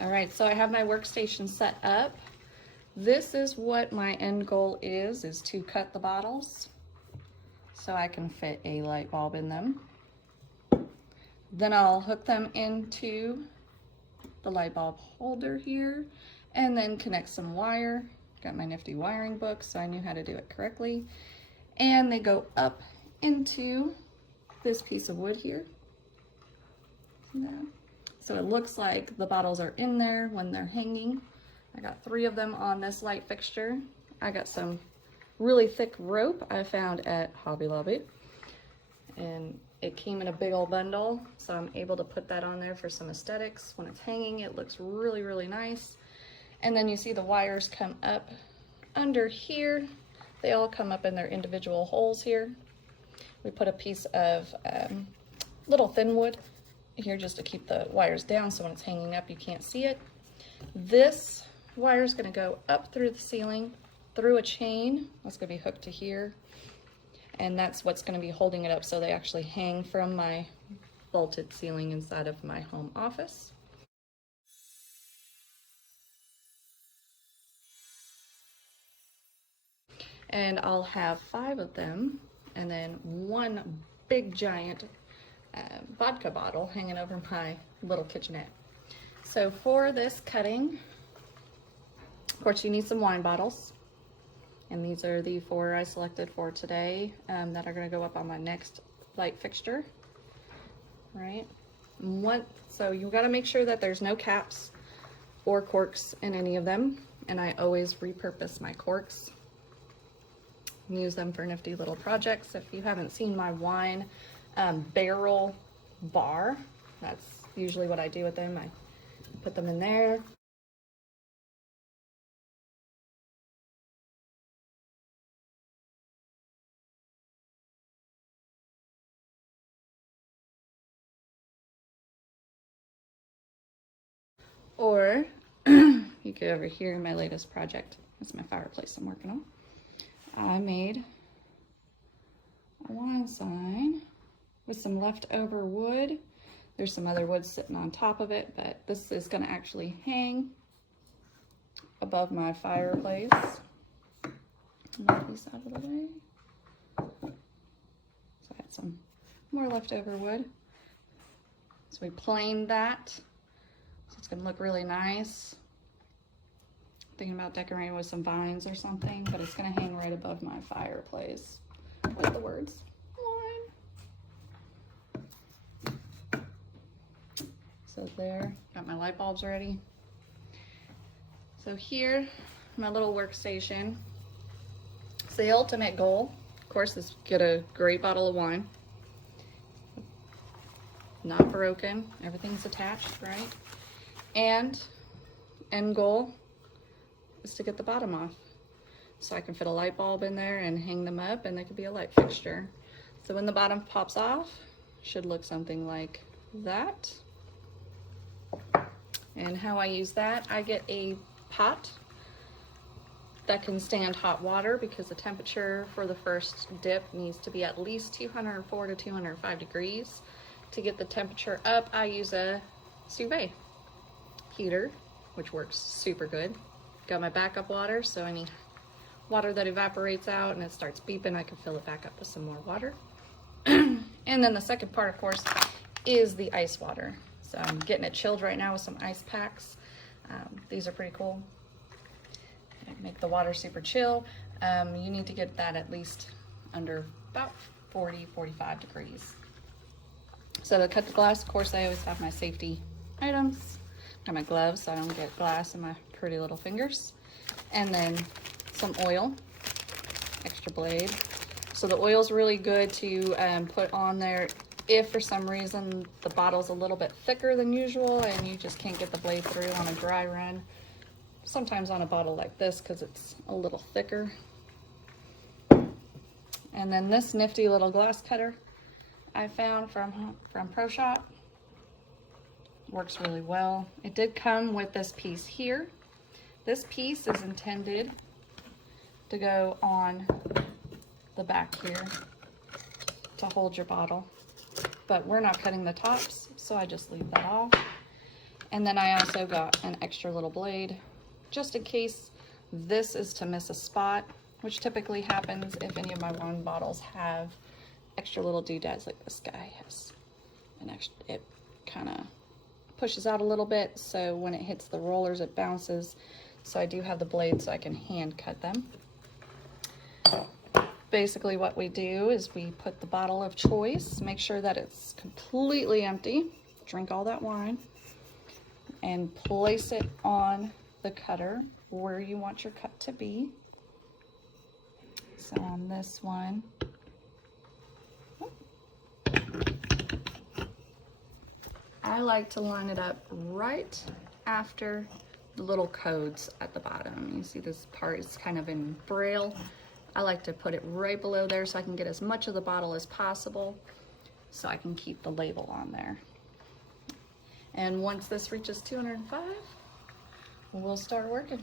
All right, so I have my workstation set up. This is what my end goal is to cut the bottles so I can fit a light bulb in them. Then I'll hook them into the light bulb holder here and then connect some wire. Got my nifty wiring book, so I knew how to do it correctly. And they go up into this piece of wood here. See that? So it looks like the bottles are in there when they're hanging. I got 3 of them on this light fixture. I got some really thick rope I found at Hobby Lobby, and it came in a big old bundle, so I'm able to put that on there for some aesthetics. When it's hanging, it looks really, really nice. And then you see the wires come up under here. They all come up in their individual holes here. We put a piece of little thin wood here just to keep the wires down, so when it's hanging up you can't see it. This wire is going to go up through the ceiling through a chain that's going to be hooked to here, and that's what's going to be holding it up so they actually hang from my vaulted ceiling inside of my home office. And I'll have 5 of them and then 1 big giant vodka bottle hanging over my little kitchenette. So for this cutting, of course you need some wine bottles, and these are the 4 I selected for today that are going to go up on my next light fixture. Right? So you got to make sure that there's no caps or corks in any of them, and I always repurpose my corks. Use them for nifty little projects. If you haven't seen my wine barrel bar, that's usually what I do with them. I put them in there. Or you go over here in my latest project. That's my fireplace I'm working on. I made a wine sign with some leftover wood. There's some other wood sitting on top of it, but this is going to actually hang above my fireplace. Move these out of the way. So I had some more leftover wood. So we planed that. So it's going to look really nice. Thinking about decorating with some vines or something, but it's going to hang right above my fireplace with the words wine. So there, got my light bulbs ready. So here, my little workstation. So the ultimate goal, of course, is get a great bottle of wine. Not broken, everything's attached, right? And end goal is to get the bottom off, so I can fit a light bulb in there and hang them up, and they could be a light fixture. So when the bottom pops off, should look something like that. And how I use that, I get a pot that can stand hot water, because the temperature for the first dip needs to be at least 204 to 205 degrees. To get the temperature up, I use a sooo heater, which works super good. Got my backup water, so any water that evaporates out and it starts beeping, I can fill it back up with some more water. And then the second part, of course, is the ice water. So I'm getting it chilled right now with some ice packs. These are pretty cool. They make the water super chill. You need to get that at least under about 40-45 degrees. So to cut the glass, of course, I always have my safety items. Got my gloves so I don't get glass in my pretty little fingers. And then some oil, extra blade. So the oil's really good to put on there if for some reason the bottle's a little bit thicker than usual and you just can't get the blade through on a dry run. Sometimes on a bottle like this, because it's a little thicker. And then this nifty little glass cutter I found from Pro Shop. Works really well. It did come with this piece here. This piece is intended to go on the back here to hold your bottle, but we're not cutting the tops, so I just leave that off. And then I also got an extra little blade, just in case this is to miss a spot, which typically happens if any of my wine bottles have extra little doodads like this guy has. And actually it kind of pushes out a little bit, so when it hits the rollers it bounces. So I do have the blade so I can hand cut them. Basically what we do is we put the bottle of choice, make sure that it's completely empty, drink all that wine, and place it on the cutter where you want your cut to be. So on this one, I like to line it up right after the little codes at the bottom. You see this part is kind of in braille. I like to put it right below there so I can get as much of the bottle as possible so I can keep the label on there. And once this reaches 205, we'll start working.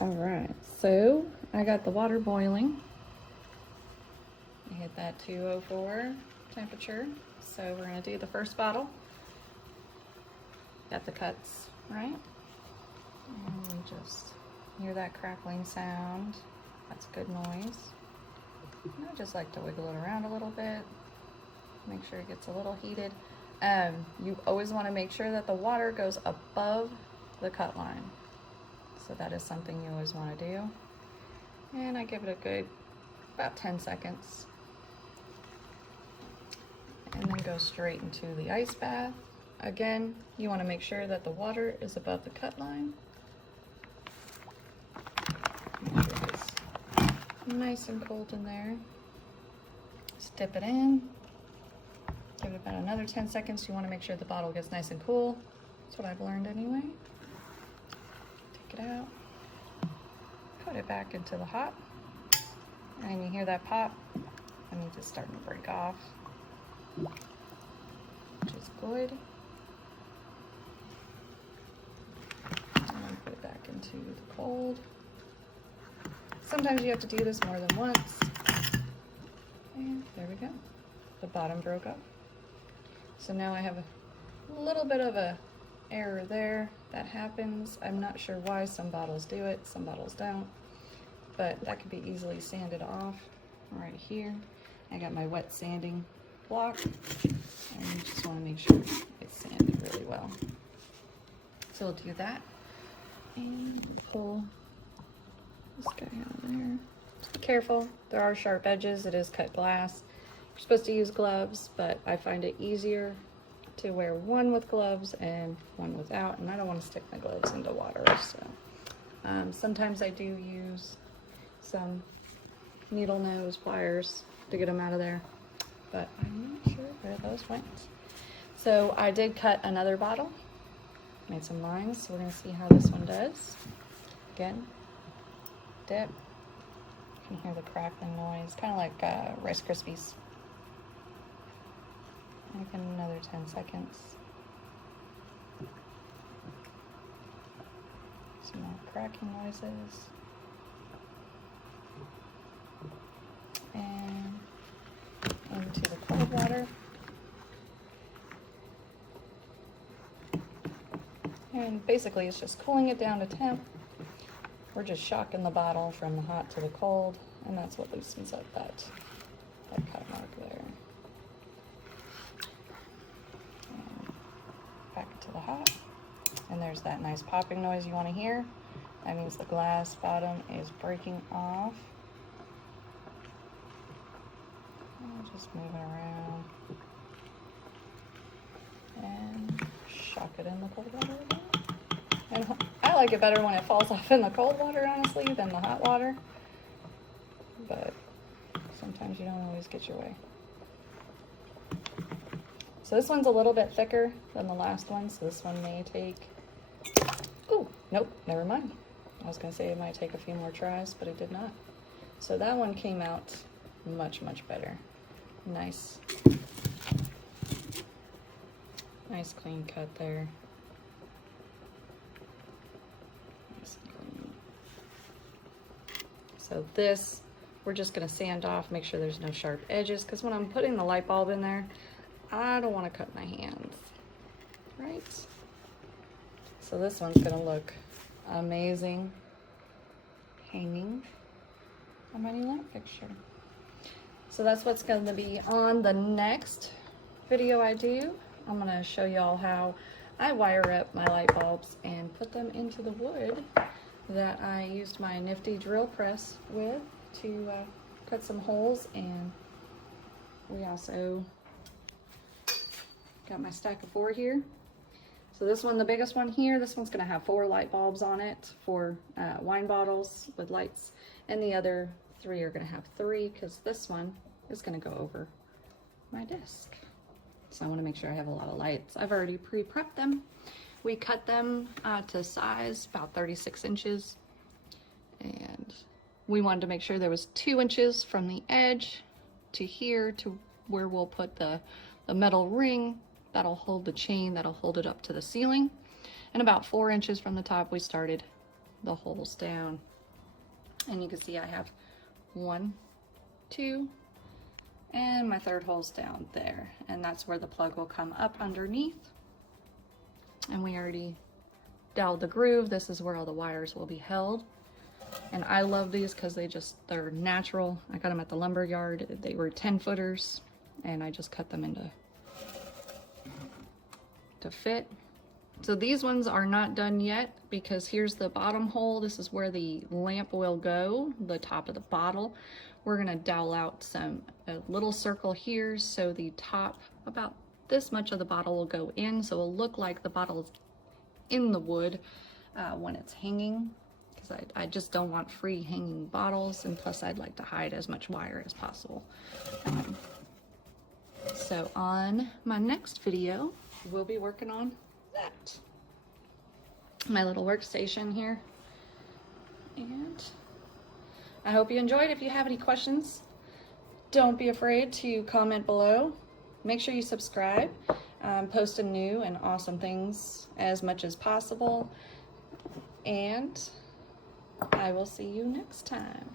All right, so I got the water boiling. I hit that 204 temperature. So we're gonna do the first bottle. Got the cuts, right? And we just hear that crackling sound. That's good noise. And I just like to wiggle it around a little bit. Make sure it gets a little heated. You always wanna make sure that the water goes above the cut line. So that is something you always want to do. And I give it a good about 10 seconds. And then go straight into the ice bath. Again, you want to make sure that the water is above the cut line. Make sure it's nice and cold in there. Just dip it in. Give it about another 10 seconds. You want to make sure the bottle gets nice and cool. That's what I've learned anyway. It out, put it back into the hot, and you hear that pop, that means it's starting to break off, which is good. And then put it back into the cold. Sometimes you have to do this more than once. And there we go. The bottom broke up. So now I have a little bit of a error there. That happens. I'm not sure why. Some bottles do it, some bottles don't, but that could be easily sanded off right here. I got my wet sanding block, and you just want to make sure it's sanded really well. So we'll do that and pull this guy out of there. Be careful, there are sharp edges, it is cut glass. You're supposed to use gloves, but I find it easier to wear one with gloves and one without, and I don't want to stick my gloves into water, so sometimes I do use some needle nose pliers to get them out of there, but I'm not sure where those went. So I did cut another bottle, made some lines, so we're gonna see how this one does. Again, dip, you can hear the crackling noise, kind of like Rice Krispies. Again, another 10 seconds. Some more cracking noises. And into the cold water. And basically it's just cooling it down to temp. We're just shocking the bottle from the hot to the cold, and that's what loosens up that cut mark there. And back to the hot. And there's that nice popping noise you want to hear. That means the glass bottom is breaking off. Just move it around and shock it in the cold water again. And I like it better when it falls off in the cold water, honestly, than the hot water. But sometimes you don't always get your way. So this one's a little bit thicker than the last one, so this one may take... Oh, nope, never mind. I was gonna say it might take a few more tries, but it did not. So that one came out much, much better. Nice clean cut there. Nice and clean. So this, we're just gonna sand off, make sure there's no sharp edges, because when I'm putting the light bulb in there, I don't want to cut my hands, right? So this one's gonna look amazing hanging on my new lamp fixture. So that's what's going to be on the next video I do. I'm going to show y'all how I wire up my light bulbs and put them into the wood that I used my nifty drill press with to cut some holes. And we also got my stack of 4 here. So this one, the biggest one here, this one's going to have 4 light bulbs on it, 4 wine bottles with lights, and the other 3 are going to have 3, because this one is going to go over my desk. So I want to make sure I have a lot of lights. I've already pre-prepped them. We cut them to size, about 36 inches. And we wanted to make sure there was 2 inches from the edge to here to where we'll put the metal ring that'll hold the chain, that'll hold it up to the ceiling. And about 4 inches from the top, we started the holes down. And you can see I have 1, 2, and my 3rd hole's down there. And that's where the plug will come up underneath. And we already doweled the groove. This is where all the wires will be held. And I love these because they're natural. I got them at the lumber yard. They were 10 footers, and I just cut them into to fit. So these ones are not done yet, because here's the bottom hole. This is where the lamp will go, the top of the bottle. We're gonna dowel out a little circle here, so the top, about this much of the bottle, will go in, so it'll look like the bottle is in the wood when it's hanging, because I just don't want free hanging bottles, and plus I'd like to hide as much wire as possible. So on my next video, we'll be working on that. My little workstation here. And I hope you enjoyed. If you have any questions, don't be afraid to comment below. Make sure you subscribe. I'm posting new and awesome things as much as possible. And I will see you next time.